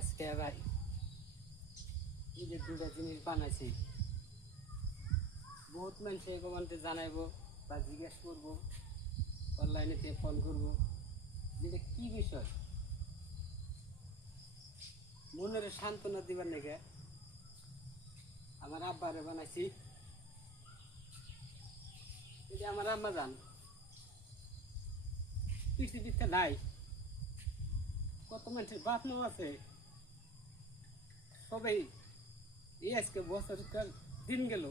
আজকে আবার এই যে দুটা জিনিস বানাইছি, বহুত মানুষ কমান্তে জানাইবো বা জিজ্ঞেস করবো, অনলাইনে ফোন করবো যেটা কি বিষয়। মনের সান্ত্বনা দিবার নাকি আমার আব্বারে বানাইছি। যদি আমার আম্মা যান পৃথিবীতে নাই, কত মানুষের বাপ মাও আছে, সবাই এই আজকে বছরকার দিন গেল,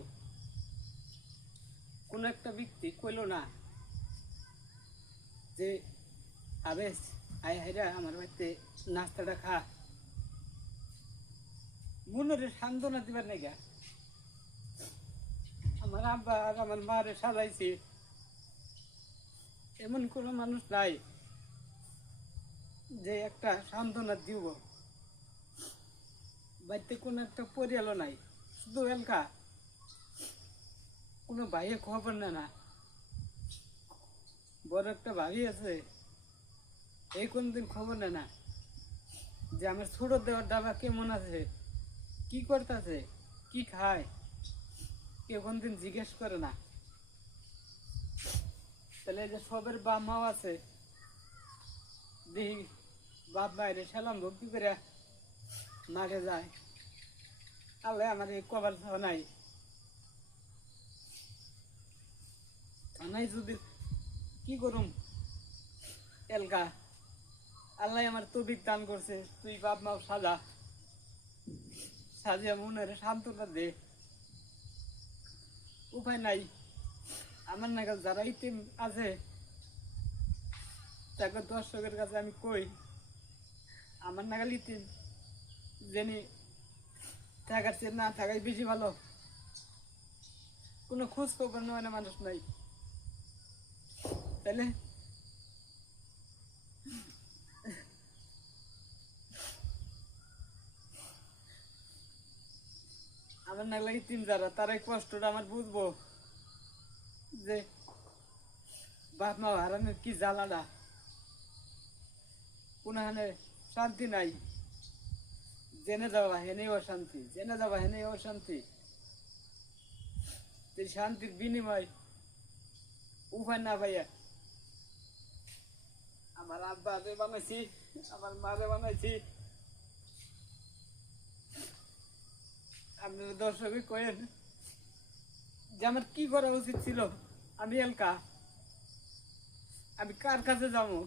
কোন একটা ব্যক্তি কইল না যে আবেশ আয় হাইরা আমার বাড়িতে নাস্তাটা খা। মনের সান্ত্বনা দিবার নাকি আমার আব্বা আর আমার মারে সাজাইছি, এমন কোনো মানুষ নাই যে একটা সান্ত্বনা দিব। বাড়িতে কোনো একটা পরিয়ালও নাই, শুধু এলকা কোনো ভাইয়ে খবর নেয় না। বড় একটা ভাবি আছে, এই কোনদিন খবর নেয় না যে আমার ছোট দেওয়ার ডাবা কেমন আছে, কি করতেছে, কি খায়, কেউ কোনদিন জিজ্ঞেস করে না। তাহলে এই যে সবের বাপ মাও আছে, দেখি বাপ বাইরে সালাম ভক্তি করে মাঠে যায়, আল্লাহ আমার এই কবার নাই থানায় যদি কি করুম এলকা, আল্লাহ আমার তবিক দান করছে, তুই বাপ মাও সাজা, সাজিয়া মনের সান্ত্বনা দে। উপায় নাই, আমার নাগাল যারা ইতিম আছে তাকে দর্শকের কাছে আমি কই, আমার নাগাল ইতিম জেনে থাকার চেয়ে না থাকাই বেশি ভালো। কোনো খোঁজ খবর নেওয়া না মানুষ নাই, তাহলে আমার নাগলা ইতিম যারা তারাই কষ্টটা আমার বুঝবো যে বাপ মা হারানোর কি জ্বালাটা। কোনখানে শান্তি নাই, জেনে যাওয়া হেনেই অশান্তি, জেনে যাওয়া হেনেই অশান্তি। শান্তির বিনিময় উপায় না ভাইয়া আমার আব্বারে বানাইছি, আমার মারে বানাইছি। আপনারা দর্শকে কয়েন যে আমার কি করা উচিত ছিল। আমি এলকা, আমি কার কাছে যাবো?